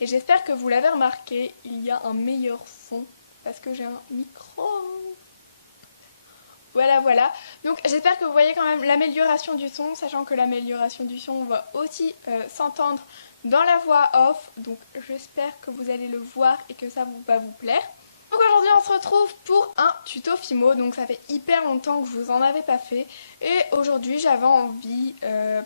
et j'espère que vous l'avez remarqué, il y a un meilleur son parce que j'ai un micro. Voilà. Donc j'espère que vous voyez quand même l'amélioration du son, sachant que l'amélioration du son va aussi s'entendre dans la voix off. Donc j'espère que vous allez le voir et que ça va vous plaire. Donc aujourd'hui on se retrouve pour un tuto Fimo, donc ça fait hyper longtemps que je vous en avais pas fait. Et aujourd'hui j'avais envie,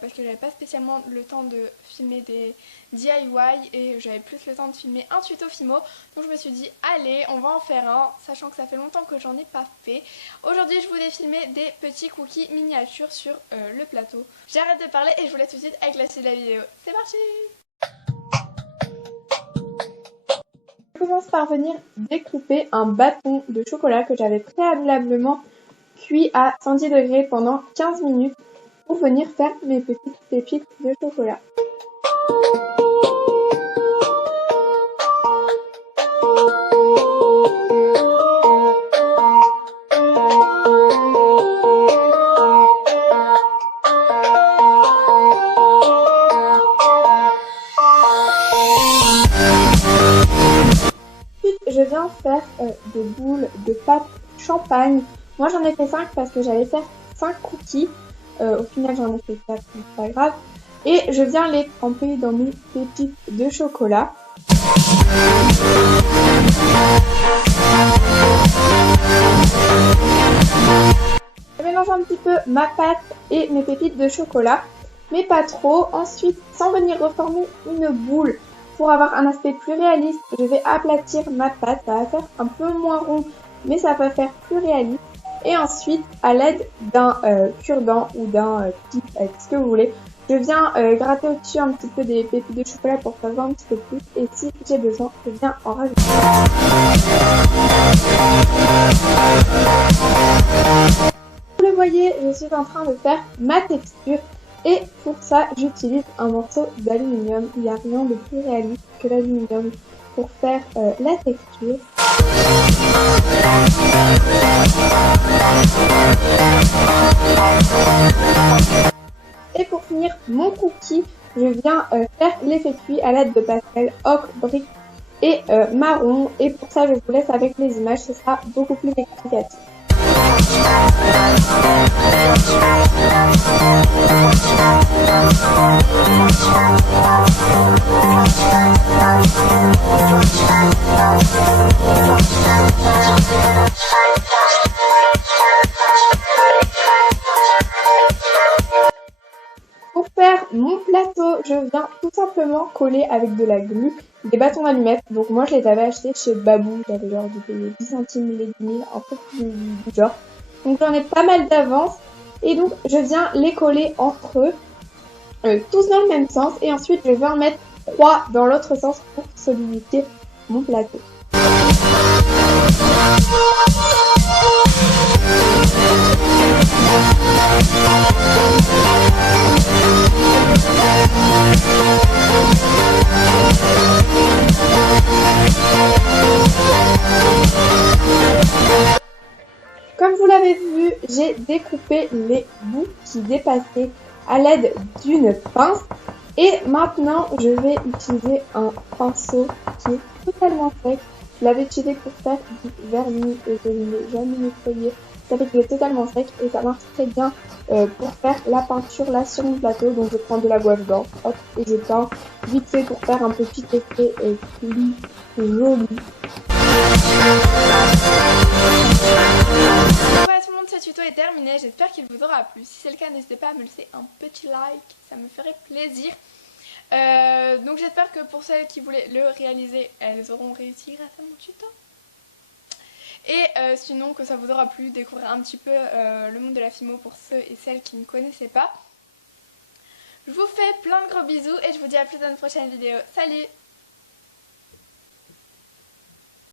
parce que j'avais pas spécialement le temps de filmer des DIY et j'avais plus le temps de filmer un tuto Fimo. Donc je me suis dit allez on va en faire un, sachant que ça fait longtemps que j'en ai pas fait. Aujourd'hui je voulais filmer des petits cookies miniatures sur le plateau. J'arrête de parler et je vous laisse tout de suite avec la suite de la vidéo. C'est parti! Je commence par venir découper un bâton de chocolat que j'avais préalablement cuit à 110 degrés pendant 15 minutes pour venir faire mes petites pépites de chocolat. Je viens faire des boules de pâte champagne. Moi j'en ai fait 5 parce que j'allais faire 5 cookies. Au final j'en ai fait 4, mais c'est pas grave. Et je viens les tremper dans mes pépites de chocolat. Je mélange un petit peu ma pâte et mes pépites de chocolat, mais pas trop. Ensuite, sans venir reformer une boule, pour avoir un aspect plus réaliste, je vais aplatir ma pâte. Ça va faire un peu moins rond, mais ça va faire plus réaliste. Et ensuite, à l'aide d'un cure-dent ou d'un pic, avec ce que vous voulez, je viens gratter au-dessus un petit peu des pépites de chocolat pour faire un petit peu plus. Et si j'ai besoin, je viens en rajouter. Vous le voyez, je suis en train de faire ma texture. Et pour ça, j'utilise un morceau d'aluminium. Il n'y a rien de plus réaliste que l'aluminium pour faire la texture. Et pour finir mon cookie, je viens faire l'effet cuit à l'aide de pastel ocre, brique et marron. Et pour ça, je vous laisse avec les images, ce sera beaucoup plus explicatif. Pour faire mon plateau, je viens tout simplement coller avec de la glu des bâtons d'allumettes. Donc moi je les avais achetés chez Babou, j'avais genre dû payer 10 centimes les 10 000, un peu du genre. Donc j'en ai pas mal d'avance et donc je viens les coller entre eux, tous dans le même sens, et ensuite je vais en mettre 3 dans l'autre sens pour solidifier mon plateau. Comme vous l'avez vu, j'ai découpé les bouts qui dépassaient à l'aide d'une pince. Et maintenant, je vais utiliser un pinceau qui est totalement sec. Je l'avais utilisé pour faire du vernis et je ne l'ai jamais nettoyé. Ça fait qu'il est totalement sec et ça marche très bien pour faire la peinture là sur mon plateau. Donc je prends de la gouache blanche, hop, et je peins vite fait pour faire un petit effet plus joli. Voilà tout le monde, ce tuto est terminé, j'espère qu'il vous aura plu. Si c'est le cas, n'hésitez pas à me laisser un petit like, ça me ferait plaisir. Donc j'espère que pour celles qui voulaient le réaliser, elles auront réussi grâce à mon tuto. Et sinon que ça vous aura plu, découvrir un petit peu le monde de la Fimo pour ceux et celles qui ne connaissaient pas. Je vous fais plein de gros bisous et je vous dis à plus dans une prochaine vidéo. Salut!